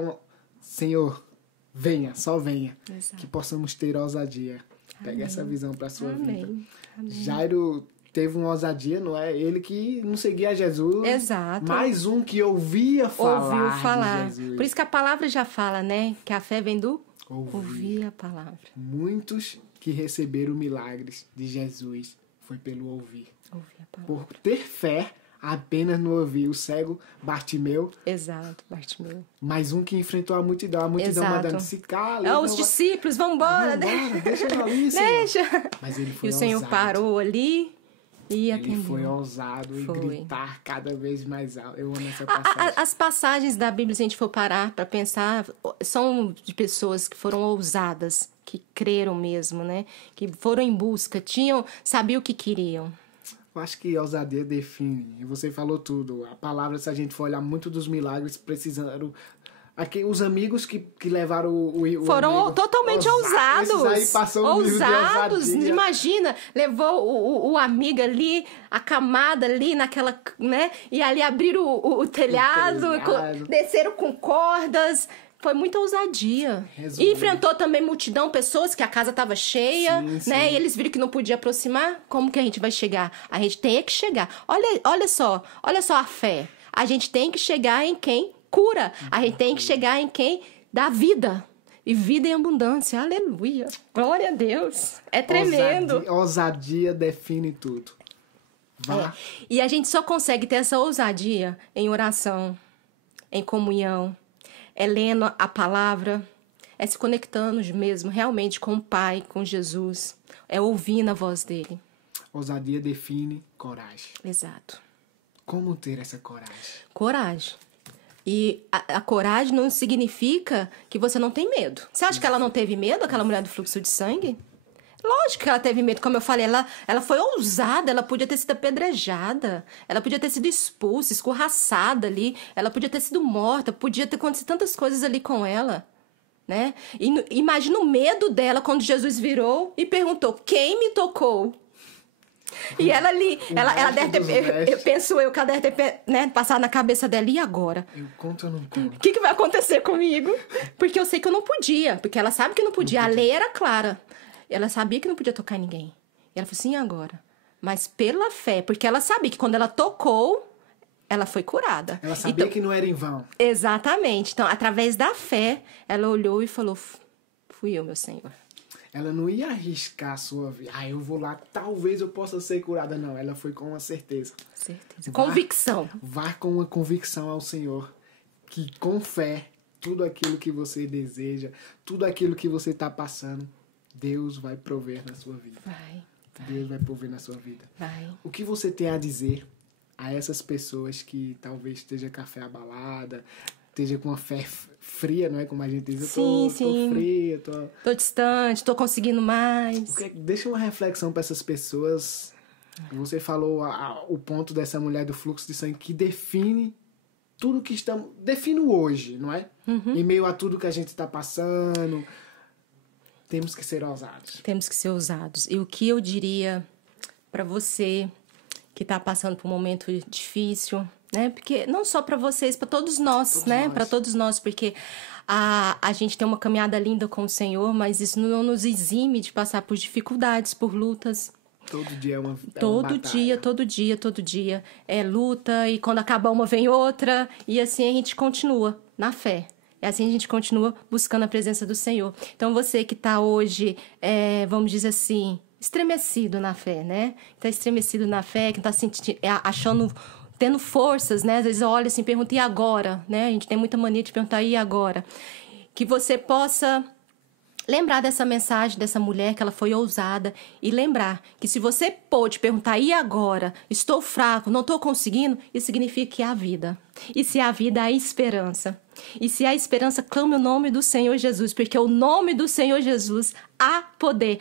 Senhor, venha, só venha. Exato. Que possamos ter ousadia. Pegue essa visão para a sua vida. Amém. Jairo teve uma ousadia, não é? Ele que não seguia Jesus. Exato. Mais um que ouvia falar de Jesus. Por isso que a palavra já fala, né? Que a fé vem do ouvir a palavra. Muitos que receberam milagres de Jesus foi pelo ouvir. Ouvir a palavra. Por ter fé apenas no ouvir. O cego Bartimeu. Exato, Bartimeu. Mais um que enfrentou a multidão mandando se cala. Os discípulos, vambora. Deixa eu ali, Senhor. Deixa. Mas ele foi E o Senhor ousado. Parou ali e atendeu. Ele foi ousado e gritar cada vez mais alto. Eu amo essa passagem. As passagens da Bíblia, se a gente for parar para pensar, são de pessoas que foram ousadas, que creram mesmo, né? Que foram em busca, sabiam o que queriam. Eu acho que ousadia define. E você falou tudo. A palavra, se a gente for olhar muito dos milagres, precisaram... Aqui, os amigos que levaram o foram amigo, totalmente ousados. Aí passou ousados. Imagina, levou o amigo ali, a camada ali naquela, né? E ali abriram o telhado, desceram com cordas. Foi muita ousadia. Resumindo. E enfrentou também multidão, pessoas que a casa estava cheia, Sim, né? sim. E eles viram que não podia aproximar. Como que a gente vai chegar? A gente tem que chegar. Olha só a fé. A gente tem que chegar em quem cura. A gente tem que chegar em quem dá vida. E vida em abundância. Aleluia. Glória a Deus. É tremendo. Ousadia define tudo. Vá. E a gente só consegue ter essa ousadia em oração, em comunhão, é lendo a palavra, é se conectando mesmo realmente com o Pai, com Jesus, é ouvindo a voz dele. Ousadia define coragem. Exato. Como ter essa coragem? Coragem. E a coragem não significa que você não tem medo. Você acha que ela não teve medo, aquela mulher do fluxo de sangue? Lógico que ela teve medo, como eu falei, ela foi ousada, ela podia ter sido apedrejada, ela podia ter sido expulsa, escorraçada ali, ela podia ter sido morta, podia ter acontecido tantas coisas ali com ela, né? E imagina o medo dela quando Jesus virou e perguntou, quem me tocou? E ela ali, ela deve ter, penso eu, que ela deve ter, né, passado na cabeça dela, e agora? Eu conto ou não conto? O que vai acontecer comigo? Porque eu sei que eu não podia, porque ela sabe que não podia, a lei era clara. Ela sabia que não podia tocar em ninguém. E ela falou assim, e agora? Mas pela fé, porque ela sabia que quando ela tocou, ela foi curada. Ela sabia que não era em vão. Exatamente. Então, através da fé, ela olhou e falou, fui eu, meu Senhor. Ela não ia arriscar a sua vida. Eu vou lá, talvez eu possa ser curada. Não, ela foi com uma certeza. Certeza. Convicção. Vá com uma convicção ao Senhor. Que com fé, tudo aquilo que você deseja, tudo aquilo que você está passando, Deus vai prover na sua vida. Vai. Deus vai prover na sua vida. Vai. O que você tem a dizer a essas pessoas que talvez esteja com a fé abalada, esteja com uma fé fria, não é? Como a gente diz, Sim. tô fria, Tô distante, tô conseguindo mais. Deixa uma reflexão para essas pessoas. Você falou o ponto dessa mulher do fluxo de sangue que define tudo que estamos... Define o hoje, não é? Uhum. Em meio a tudo que a gente está passando... Temos que ser ousados. Temos que ser ousados. E o que eu diria para você que está passando por um momento difícil, né? Porque não só para vocês, para todos nós, né? Para todos nós, porque a gente tem uma caminhada linda com o Senhor, mas isso não nos exime de passar por dificuldades, por lutas. Todo dia é uma Todo dia é luta, e quando acaba uma vem outra, e assim a gente continua na fé. E assim a gente continua buscando a presença do Senhor. Então, você que está hoje, vamos dizer assim, estremecido na fé, né? Está estremecido na fé, que está achando, tendo forças, né? Às vezes olha assim e pergunta, e agora? Né? A gente tem muita mania de perguntar, e agora? Que você possa lembrar dessa mensagem dessa mulher, que ela foi ousada, e lembrar que se você pôde perguntar, e agora? Estou fraco, não estou conseguindo, isso significa que há vida. E se há vida, há esperança. E se há esperança, clame o nome do Senhor Jesus, porque o nome do Senhor Jesus há poder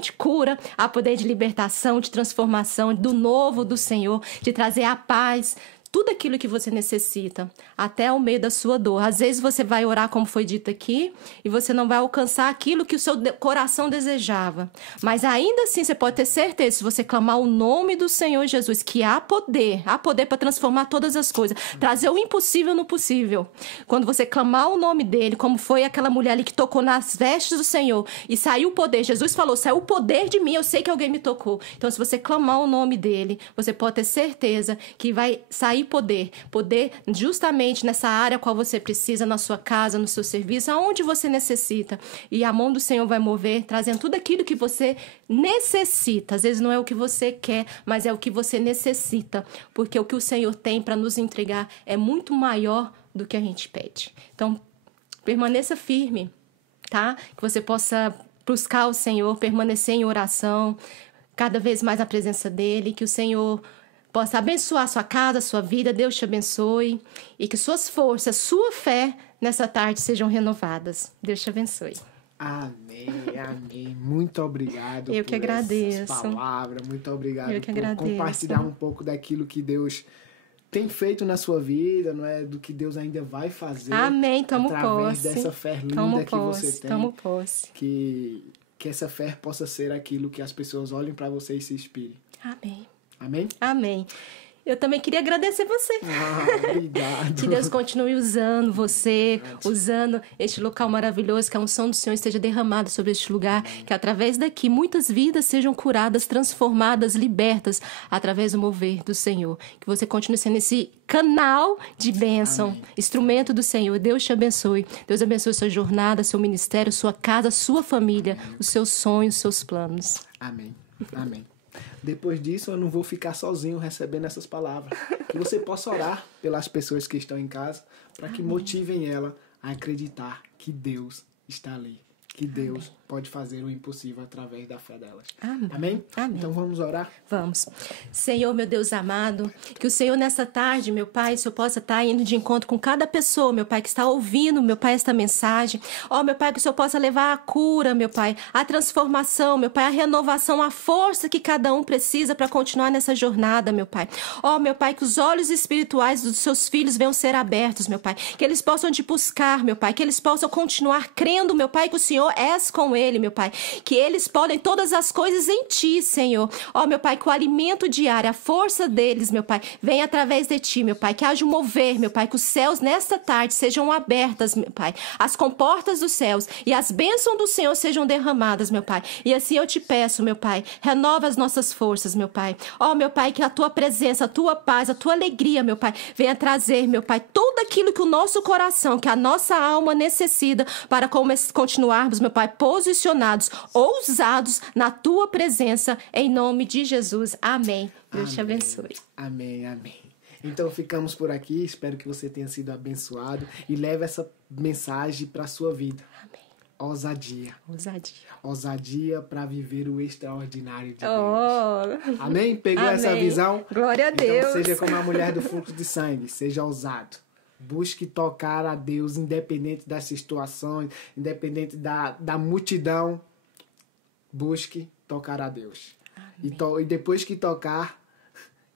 de cura, há poder de libertação, de transformação, do novo do Senhor, de trazer a paz, tudo aquilo que você necessita, até o meio da sua dor. Às vezes você vai orar, como foi dito aqui, e você não vai alcançar aquilo que o seu coração desejava. Mas ainda assim, você pode ter certeza, se você clamar o nome do Senhor Jesus, que há poder para transformar todas as coisas, trazer o impossível no possível. Quando você clamar o nome dele, como foi aquela mulher ali que tocou nas vestes do Senhor, e saiu o poder, Jesus falou, saiu o poder de mim, eu sei que alguém me tocou. Então, se você clamar o nome dele, você pode ter certeza que vai sair poder justamente nessa área qual você precisa, na sua casa, no seu serviço, aonde você necessita. E a mão do Senhor vai mover, trazendo tudo aquilo que você necessita. Às vezes não é o que você quer, mas é o que você necessita, porque o que o Senhor tem para nos entregar é muito maior do que a gente pede. Então, permaneça firme, tá? Que você possa buscar o Senhor, permanecer em oração, cada vez mais na presença dele, que o Senhor possa abençoar a sua casa, a sua vida, Deus te abençoe, e que suas forças, sua fé nessa tarde sejam renovadas. Deus te abençoe. Amém. Muito obrigado Eu que agradeço. Essas palavras, muito obrigado Eu que por agradeço. Compartilhar um pouco daquilo que Deus tem feito na sua vida, não é? Do que Deus ainda vai fazer. Amém, tomo através posse. dessa fé linda que você tem. Tomo posse. Que essa fé possa ser aquilo que as pessoas olhem para você e se inspirem. Amém. Amém? Amém. Eu também queria agradecer você. Obrigado. Que Deus continue usando você, usando este local maravilhoso, que a unção do Senhor esteja derramada sobre este lugar, que através daqui muitas vidas sejam curadas, transformadas, libertas, através do mover do Senhor. Que você continue sendo esse canal de bênção, Amém. Instrumento do Senhor. Deus te abençoe. Deus abençoe sua jornada, seu ministério, sua casa, sua família, os seus sonhos, os seus planos. Amém. Amém. Depois disso, eu não vou ficar sozinho recebendo essas palavras. Que você possa orar pelas pessoas que estão em casa, para que motivem ela a acreditar que Deus está ali. Que Deus pode fazer o impossível através da fé delas. Amém? Amém. Então vamos orar? Vamos. Senhor, meu Deus amado, que o Senhor nessa tarde, meu Pai, o Senhor possa estar indo de encontro com cada pessoa, meu Pai, que está ouvindo, meu Pai, esta mensagem. Ó, meu Pai, que o Senhor possa levar a cura, meu Pai, a transformação, meu Pai, a renovação, a força que cada um precisa para continuar nessa jornada, meu Pai. Ó, meu Pai, que os olhos espirituais dos seus filhos venham ser abertos, meu Pai, que eles possam te buscar, meu Pai, que eles possam continuar crendo, meu Pai, que o Senhor és com ele, meu Pai, que eles podem todas as coisas em ti, Senhor. Ó, meu Pai, que o alimento diário, a força deles, meu Pai, venha através de ti, meu Pai, que haja um mover, meu Pai, que os céus nesta tarde sejam abertas, meu Pai, as comportas dos céus e as bênçãos do Senhor sejam derramadas, meu Pai. E assim eu te peço, meu Pai, renova as nossas forças, meu Pai. Ó, meu Pai, que a tua presença, a tua paz, a tua alegria, meu Pai, venha trazer, meu Pai, tudo aquilo que o nosso coração, que a nossa alma necessita para continuarmos, meu Pai, posicionados, ousados na tua presença, em nome de Jesus. Amém. Deus te abençoe. Amém, amém. Então ficamos por aqui, espero que você tenha sido abençoado e leve essa mensagem para a sua vida. Amém. Ousadia. Ousadia. Ousadia para viver o extraordinário de Deus. Oh. Amém? Pegou Amém. essa visão? Glória a Deus. Então seja como a mulher do fluxo de sangue, seja ousado. Busque tocar a Deus, independente das situações, independente da multidão. Busque tocar a Deus. E depois que tocar,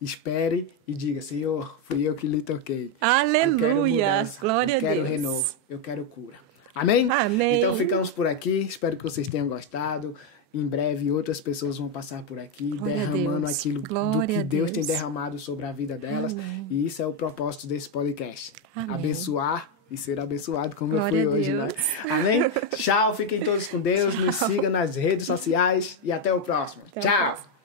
espere e diga: Senhor, fui eu que lhe toquei. Aleluia. Glória a Deus. Eu quero renovo, eu quero cura. Amém? Amém. Então ficamos por aqui. Espero que vocês tenham gostado. Em breve outras pessoas vão passar por aqui, Glória derramando a Deus. aquilo Glória do que a Deus Deus. tem derramado sobre a vida delas. Amém. E isso é o propósito desse podcast. Amém. Abençoar e ser abençoado como Glória eu a fui hoje, Deus. né? Amém? Tchau, fiquem todos com Deus. Nos sigam nas redes sociais e até o próximo. Até o Tchau! próximo.